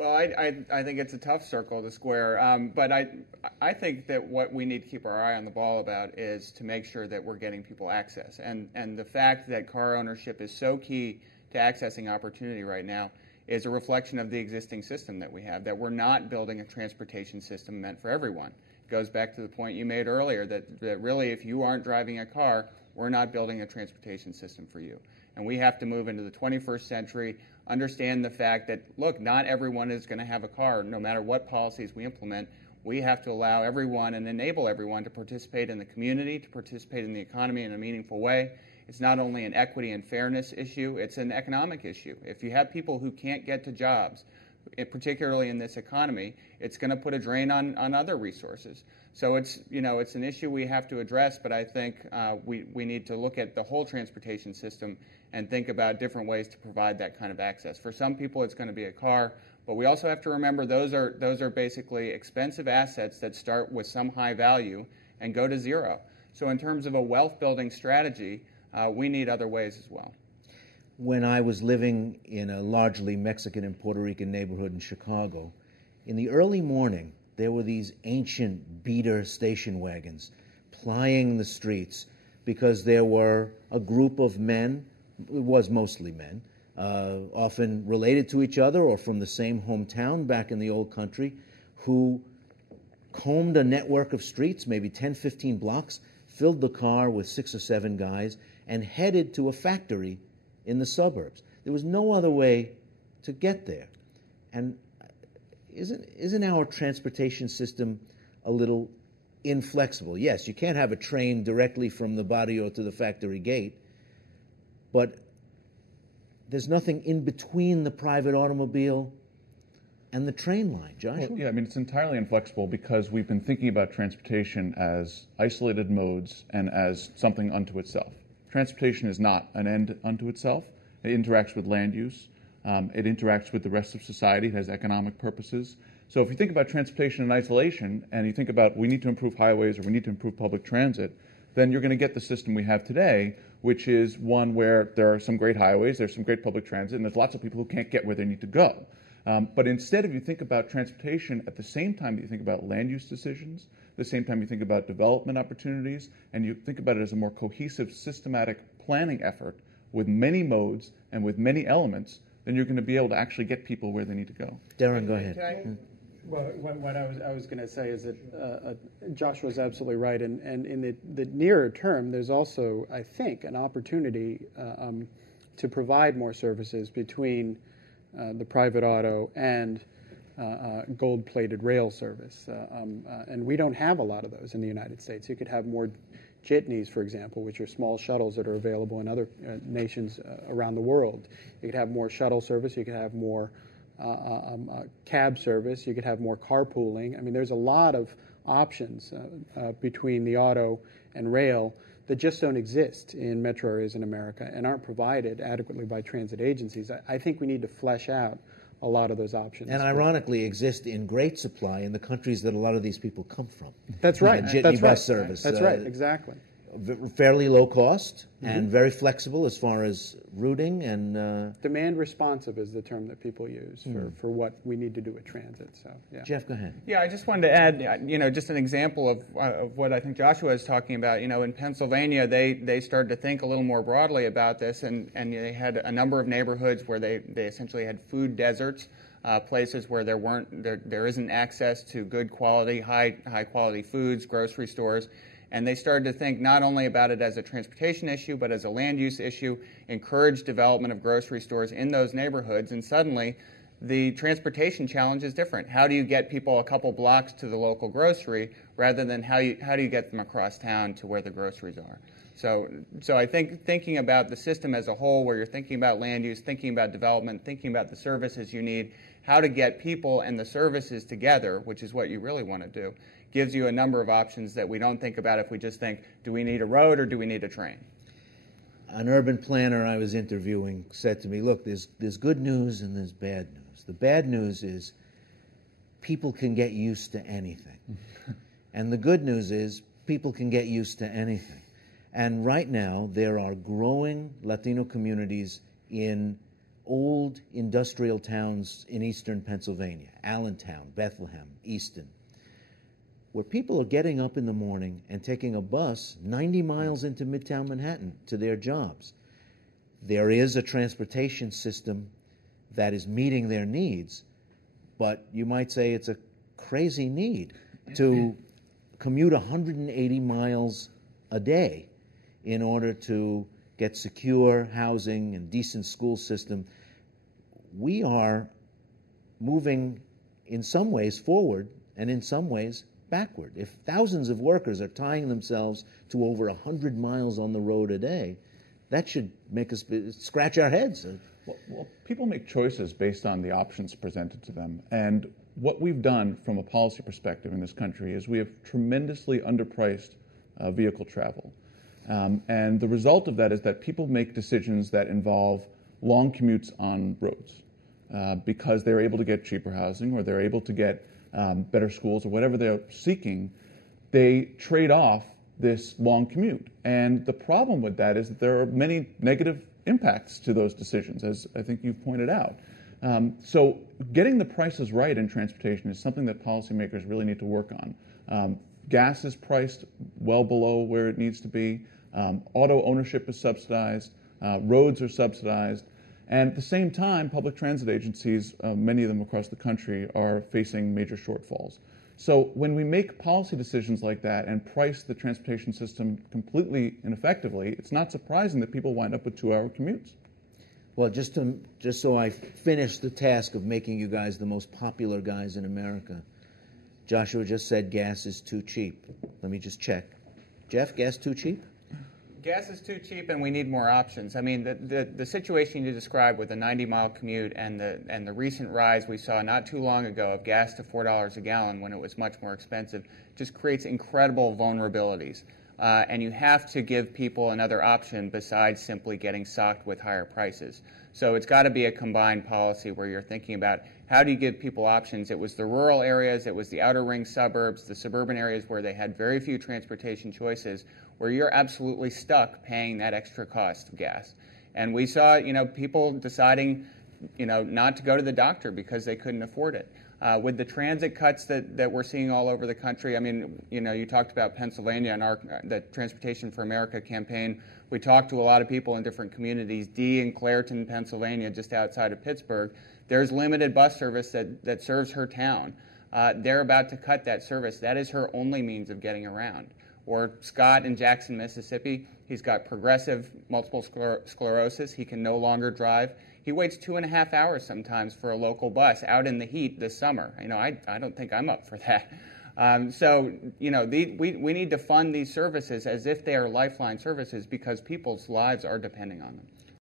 Well, I think it's a tough circle to square, but I think that what we need to keep our eye on the ball about is to make sure that we're getting people access. And the fact that car ownership is so key to accessing opportunity right now is a reflection of the existing system that we have, that we're not building a transportation system meant for everyone. It goes back to the point you made earlier that really if you aren't driving a car, we're not building a transportation system for you. And we have to move into the 21st century, understand the fact that, look, not everyone is going to have a car, no matter what policies we implement. We have to allow everyone and enable everyone to participate in the community, to participate in the economy in a meaningful way. It's not only an equity and fairness issue, it's an economic issue. If you have people who can't get to jobs, particularly in this economy, it's going to put a drain on other resources. So it's an issue we have to address, but I think we need to look at the whole transportation system and think about different ways to provide that kind of access. For some people, it's going to be a car, but we also have to remember those are basically expensive assets that start with some high value and go to zero. So in terms of a wealth-building strategy, we need other ways as well. When I was living in a largely Mexican and Puerto Rican neighborhood in Chicago, in the early morning, there were these ancient beater station wagons plying the streets because there were a group of men, it was mostly men, often related to each other or from the same hometown back in the old country, who combed a network of streets, maybe 10, 15 blocks, filled the car with 6 or 7 guys, and headed to a factory in the suburbs. There was no other way to get there. And isn't our transportation system a little inflexible? Yes, you can't have a train directly from the barrio to the factory gate, but there's nothing in between the private automobile and the train line. Joshua? Well, yeah, I mean, it's entirely inflexible because we've been thinking about transportation as isolated modes and as something unto itself. Transportation is not an end unto itself. It interacts with land use. It interacts with the rest of society. It has economic purposes. So if you think about transportation in isolation and you think about we need to improve highways or we need to improve public transit, then you're going to get the system we have today, which is one where there are some great highways, there's some great public transit, and there's lots of people who can't get where they need to go. But instead, if you think about transportation at the same time that you think about land use decisions, at the same time you think about development opportunities, and you think about it as a more cohesive, systematic planning effort with many modes and with many elements, then you're going to be able to actually get people where they need to go. Deron, go ahead. Well, what I was going to say is that Joshua's absolutely right, and in the nearer term, there's also, I think, an opportunity to provide more services between the private auto and gold-plated rail service, and we don't have a lot of those in the United States. You could have more jitneys, for example, which are small shuttles that are available in other nations around the world. You could have more shuttle service. You could have more cab service. You could have more carpooling. I mean, there's a lot of options between the auto and rail that just don't exist in metro areas in America and aren't provided adequately by transit agencies. I think we need to flesh out a lot of those options. And ironically exist in great supply in the countries that a lot of these people come from. That's right. Jitney bus service. That's right, exactly. Fairly low cost and very flexible as far as routing and... Demand responsive is the term that people use for what we need to do with transit. So, yeah. Jeff, go ahead. Yeah, I just wanted to add, just an example of what I think Joshua is talking about. In Pennsylvania, they started to think a little more broadly about this, and they had a number of neighborhoods where they essentially had food deserts, places where there isn't access to good quality, high quality foods, grocery stores. And they started to think not only about it as a transportation issue, but as a land use issue, encourage development of grocery stores in those neighborhoods. And suddenly, the transportation challenge is different. How do you get people a couple blocks to the local grocery rather than how do you get them across town to where the groceries are? So I think thinking about the system as a whole, where you're thinking about land use, thinking about development, thinking about the services you need, how to get people and the services together, which is what you really want to do, gives you a number of options that we don't think about if we just think, do we need a road or do we need a train? An urban planner I was interviewing said to me, look, there's good news and there's bad news. The bad news is people can get used to anything. And the good news is people can get used to anything. And right now, there are growing Latino communities in old industrial towns in eastern Pennsylvania, Allentown, Bethlehem, Easton, where people are getting up in the morning and taking a bus 90 miles into Midtown Manhattan to their jobs. There is a transportation system that is meeting their needs, but you might say it's a crazy need to commute 180 miles a day in order to get secure housing and decent school system. We are moving in some ways forward and in some ways backward. If thousands of workers are tying themselves to over 100 miles on the road a day, that should make us scratch our heads. Well, people make choices based on the options presented to them. And what we've done from a policy perspective in this country is we have tremendously underpriced vehicle travel. And the result of that is that people make decisions that involve long commutes on roads because they're able to get cheaper housing or they're able to get better schools or whatever they're seeking. They trade off this long commute. And the problem with that is that there are many negative impacts to those decisions, as I think you've pointed out. So getting the prices right in transportation is something that policymakers really need to work on. Gas is priced well below where it needs to be. Auto ownership is subsidized. Roads are subsidized. And at the same time, public transit agencies, many of them across the country, are facing major shortfalls. So when we make policy decisions like that and price the transportation system completely ineffectively, it's not surprising that people wind up with 2-hour commutes. Well, just so I finish the task of making you guys the most popular guys in America, Joshua just said gas is too cheap. Let me just check. Geoff, gas too cheap? Gas is too cheap, and we need more options. I mean, the situation you described with the 90-mile commute and the recent rise we saw not too long ago of gas to $4 a gallon when it was much more expensive just creates incredible vulnerabilities. And you have to give people another option besides simply getting socked with higher prices. So it's got to be a combined policy where you're thinking about how do you give people options. It was the rural areas, it was the outer ring suburbs, the suburban areas where they had very few transportation choices, where you're absolutely stuck paying that extra cost of gas. And we saw, people deciding, not to go to the doctor because they couldn't afford it. With the transit cuts that we're seeing all over the country, I mean, you talked about Pennsylvania and the Transportation for America campaign. We talked to a lot of people in different communities. Dee in Clairton, Pennsylvania, just outside of Pittsburgh, there's limited bus service that serves her town. They're about to cut that service. That is her only means of getting around. Or Scott in Jackson, Mississippi, he's got progressive multiple sclerosis. He can no longer drive. He waits 2.5 hours sometimes for a local bus out in the heat this summer. I don't think I'm up for that. We need to fund these services as if they are lifeline services because people's lives are depending on them.